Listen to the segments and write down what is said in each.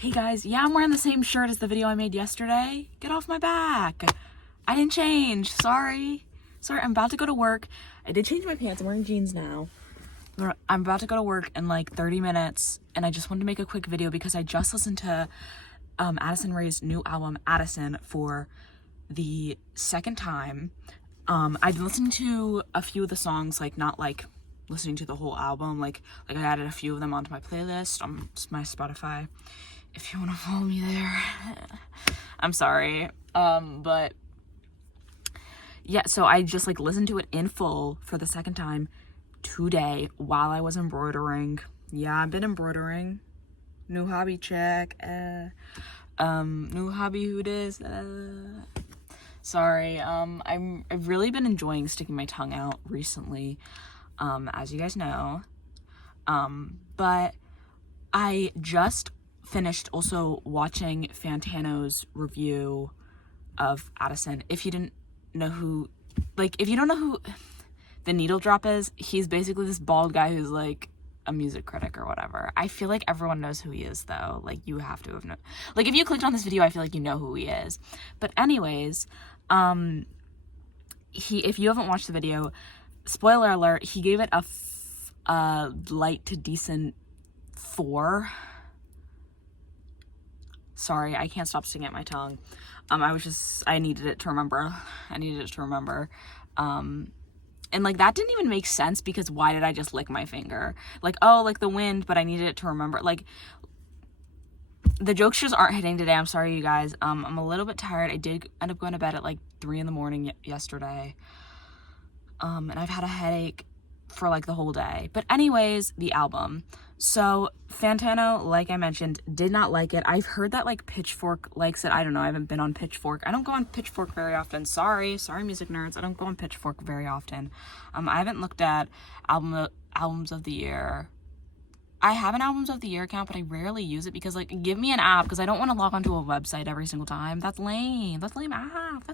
Hey guys, yeah, I'm wearing the same shirt as the video I made yesterday. Get off my back. I didn't change. Sorry, I'm about to go to work. I did change my pants. I'm wearing jeans now. I'm about to go to work in like 30 minutes, and I just wanted to make a quick video because I just listened to Addison Rae's new album, Addison, for the second time. I've been listening to a few of the songs, like not like listening to the whole album, like I added a few of them onto my playlist on my Spotify. If you want to follow me there, I'm sorry. But yeah, so I just like listened to it in full for the second time today while I was embroidering. Yeah, I've been embroidering. New hobby check. New hobby who dis. Sorry. I've really been enjoying sticking my tongue out recently, as you guys know. But I just finished also watching Fantano's review of Addison. If you didn't know who, like, if you don't know who the Needle Drop is, he's basically this bald guy who's like a music critic or whatever. I feel like everyone knows who he is though. Like, you have to have known. Like, if you clicked on this video, I feel like you know who he is. But anyways, if you haven't watched the video, spoiler alert, he gave it a light to decent 4. Sorry, I can't stop sticking at my tongue. I needed it to remember. And like, that didn't even make sense because why did I just lick my finger? Like, oh, like the wind, but I needed it to remember. Like, the jokes just aren't hitting today. I'm sorry, you guys. I'm a little bit tired. I did end up going to bed at like 3 in the morning yesterday. And I've had a headache for like the whole day. But anyways, the album. So Fantano, like I mentioned, did not like it. I've heard that like Pitchfork likes it. I don't know. I haven't been on Pitchfork. I don't go on Pitchfork very often. Sorry, music nerds. I don't go on Pitchfork very often. I haven't looked at albums of the year. I have an albums of the year account, but I rarely use it because, like, give me an app because I don't want to log onto a website every single time. That's lame. That's lame app.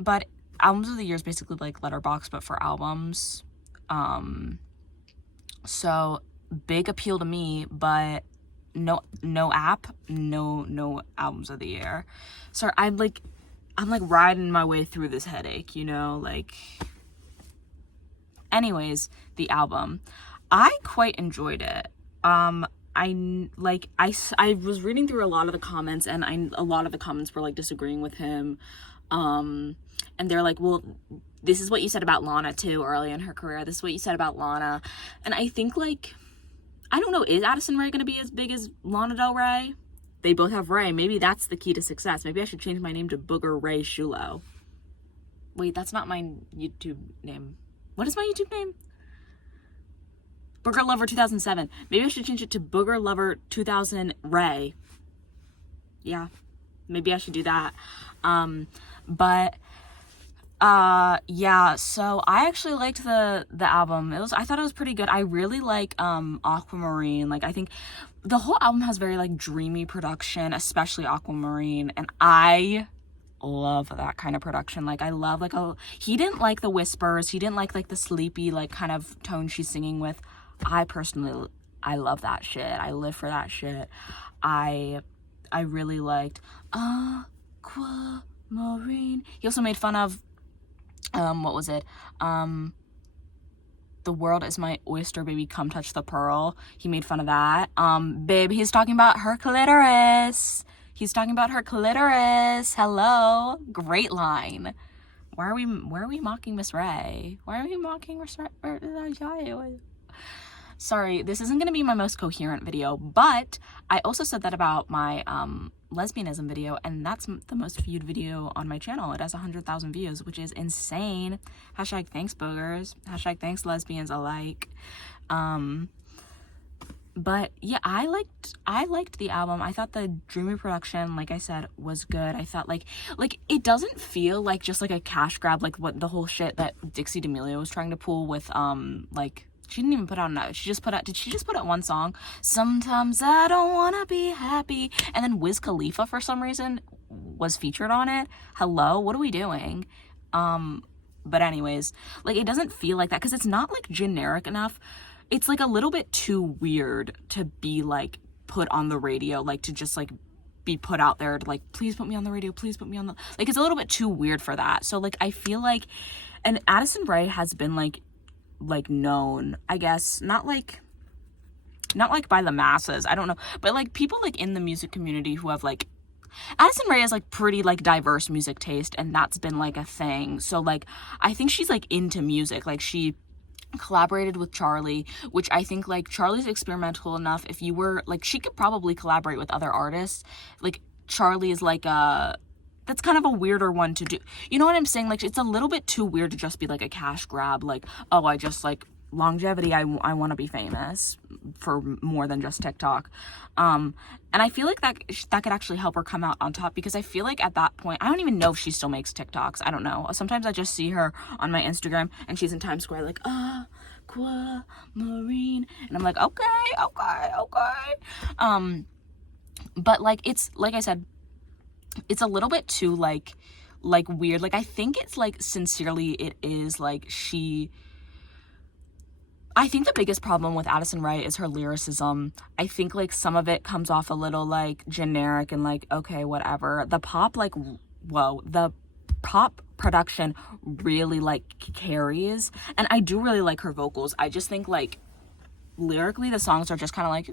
But albums of the year is basically like Letterboxd, but for albums. So big appeal to me, but no app, no albums of the year. So I'm like riding my way through this headache, you know, like. Anyways, the album, I quite enjoyed it. I was reading through a lot of the comments, and a lot of the comments were like disagreeing with him. And they're like, well, this is what you said about Lana too early in her career. This is what you said about Lana. And I think, like, I don't know, is Addison Rae going to be as big as Lana Del Rey? They both have Ray. Maybe that's the key to success. Maybe I should change my name to Booger Ray Shulo. Wait, that's not my YouTube name. What is my YouTube name? Booger Lover 2007. Maybe I should change it to Booger Lover 2000 Ray. Yeah, maybe I should do that. Yeah, so I actually liked the album. I thought it was pretty good. I really like Aquamarine. Like, I think the whole album has very like dreamy production, especially Aquamarine, and I love that kind of production. Like, I love like he didn't like the whispers, he didn't like the sleepy like kind of tone she's singing with. I love that shit. I live for that shit. I really liked Aquamarine. He also made fun of what was it? The world is my oyster, baby, come touch the pearl. He made fun of that. Babe, he's talking about her clitoris. Hello. Great line. Why are we mocking Miss Rae? Why are we mocking Miss Rae? Sorry, this isn't going to be my most coherent video, but I also said that about my lesbianism video, and that's the most viewed video on my channel. It has 100,000 views, which is insane. Hashtag thanks, boogers. Hashtag thanks, lesbians alike. But yeah, I liked the album. I thought the dreamy production, like I said, was good. I thought like it doesn't feel like just like a cash grab, like what the whole shit that Dixie D'Amelio was trying to pull with like, she didn't even put out did she just put out one song? Sometimes I don't wanna be happy. And then Wiz Khalifa for some reason was featured on it. Hello, what are we doing? But anyways, like, it doesn't feel like that because it's not like generic enough. it's like a little bit too weird to be like put on the radio, like to just like be put out there to like, please put me on the radio, please put me on the, like, it's a little bit too weird for that. So like I feel like, and Addison Rae has been like known, I guess, not like by the masses, I don't know, but like people like in the music community who have like, Addison Rae has like pretty like diverse music taste, and that's been like a thing. So like I think she's like into music. Like she collaborated with Charlie, which I think like Charlie's experimental enough. If you were like, she could probably collaborate with other artists. Like Charlie is like that's kind of a weirder one to do. You know what I'm saying? Like it's a little bit too weird to just be like a cash grab. Like, oh, I just like longevity. I want to be famous for more than just TikTok. And I feel like that could actually help her come out on top, because I feel like at that point, I don't even know if she still makes TikToks. I don't know. Sometimes I just see her on my Instagram and she's in Times Square like, Aquamarine. And I'm like, okay. But like, it's, like I said, it's a little bit too like weird. Like, I think it's like, sincerely, it is like I think the biggest problem with Addison Rae is her lyricism. I think like some of it comes off a little like generic and like, okay, whatever. The pop, like, whoa, the pop production really like carries. And I do really like her vocals. I just think like lyrically the songs are just kind of like,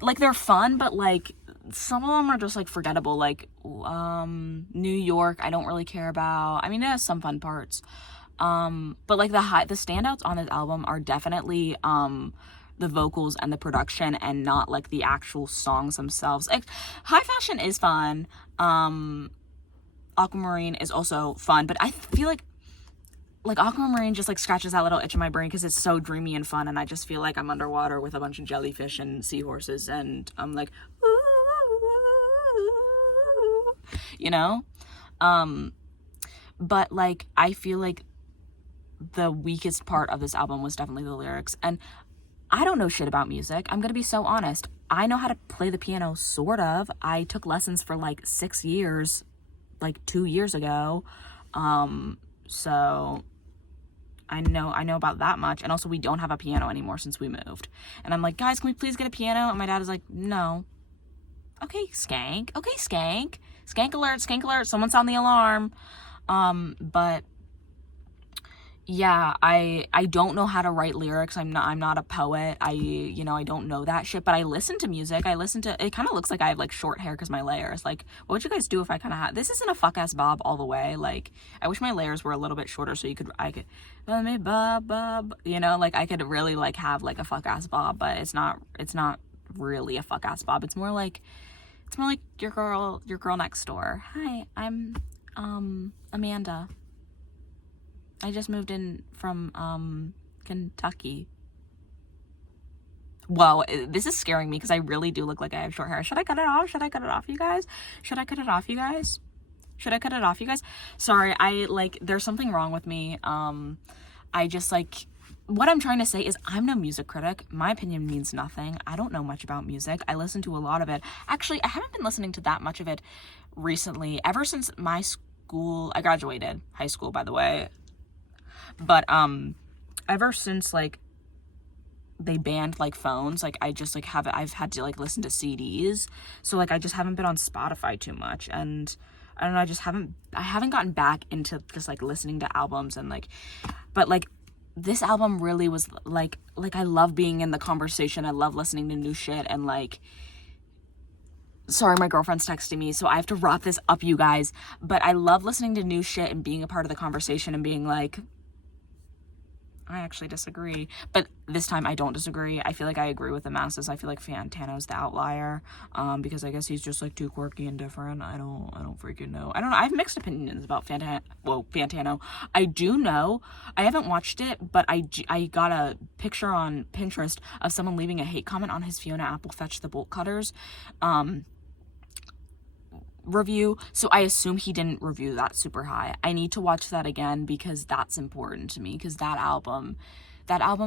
like they're fun, but like some of them are just like forgettable. Like New York, I don't really care about. I mean, it has some fun parts. But like the standouts on this album are definitely the vocals and the production, and not like the actual songs themselves. Like High Fashion is fun. Aquamarine is also fun, but I feel like Aquamarine just like scratches that little itch in my brain because it's so dreamy and fun, and I just feel like I'm underwater with a bunch of jellyfish and seahorses, and I'm like, ooh, you know? But like I feel like the weakest part of this album was definitely the lyrics. And I don't know shit about music. I'm gonna be so honest. I know how to play the piano, sort of. I took lessons for like 6 years, like 2 years ago. So I know about that much. And also we don't have a piano anymore since we moved. And I'm like, guys, can we please get a piano? And my dad is like, no. Okay, skank. Skank alert. Someone sound the alarm. But yeah, I don't know how to write lyrics. I'm not a poet. I don't know that shit, but I listen to music. It kind of looks like I have like short hair because my layers. Like, what would you guys do if I kind of had, this isn't a fuck ass bob all the way. Like, I wish my layers were a little bit shorter so I could, let me bob, you know, like I could really like have like a fuck ass bob, but it's not really a fuck ass bob. It's more like your girl next door. Hi, I'm Amanda. I just moved in from Kentucky. Whoa, this is scaring me because I really do look like I have short hair. Should I cut it off, you guys? Sorry, there's something wrong with me. I just like, what I'm trying to say is I'm no music critic. My opinion means nothing. I don't know much about music. I listen to a lot of it. Actually, I haven't been listening to that much of it recently, ever since my school. I graduated high school, by the way. But ever since like they banned like phones, like I just like I've had to like listen to CDs, so like I just haven't been on Spotify too much, and I don't know, I haven't gotten back into just like listening to albums, and like, but like this album really was like I love being in the conversation. I love listening to new shit, and like, sorry, my girlfriend's texting me, so I have to wrap this up, you guys, but I love listening to new shit and being a part of the conversation and being like, I actually disagree, but this time I don't disagree. I feel like I agree with the masses. I feel like Fantano's the outlier, because I guess he's just like too quirky and different. I don't freaking know. I don't know. I have mixed opinions about Fantano. I do know, I haven't watched it, but I got a picture on Pinterest of someone leaving a hate comment on his Fiona Apple Fetch the Bolt Cutters review, so I assume he didn't review that super high. I need to watch that again because that's important to me, because that album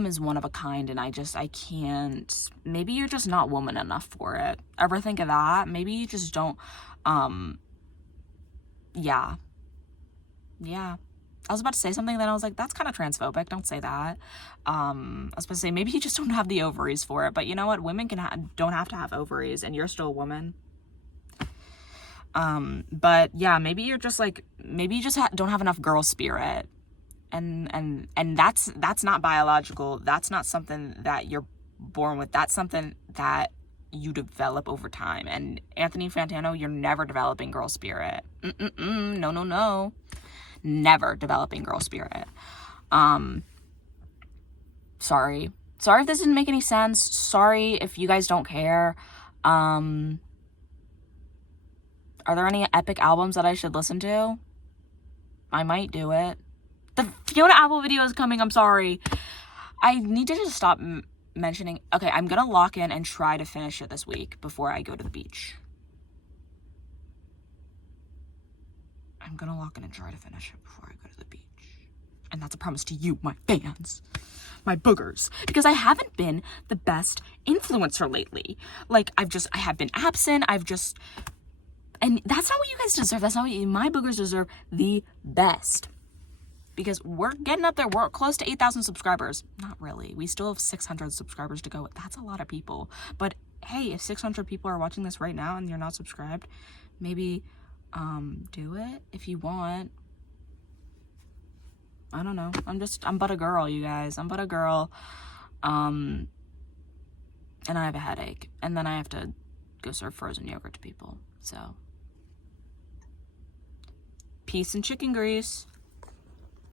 is one of a kind, and I can't. Maybe you're just not woman enough for it. Ever think of that? Maybe you just don't. Yeah I was about to say something, then I was like, that's kind of transphobic. Don't say that. I was about to say, maybe you just don't have the ovaries for it. But you know what? Women don't have to have ovaries, and you're still a woman. But yeah, maybe you're just like, maybe you just don't have enough girl spirit. And that's not biological. That's not something that you're born with. That's something that you develop over time. And Anthony Fantano, you're never developing girl spirit. No. Never developing girl spirit. Sorry if this didn't make any sense. Sorry if you guys don't care. Are there any epic albums that I should listen to? I might do it. The Fiona Apple video is coming. I'm sorry. I need to just stop mentioning. Okay, I'm gonna lock in and try to finish it this week before I go to the beach. I'm gonna lock in and try to finish it before I go to the beach. And that's a promise to you, my fans, my boogers, because I haven't been the best influencer lately. Like, I have been absent. And that's not what you guys deserve. That's not what my boogers deserve. The best. Because we're getting up there. We're close to 8,000 subscribers. Not really. We still have 600 subscribers to go. That's a lot of people. But hey, if 600 people are watching this right now and you're not subscribed, maybe do it if you want. I don't know. I'm but a girl, you guys. I'm but a girl. And I have a headache. And then I have to go serve frozen yogurt to people. So, peace and chicken grease.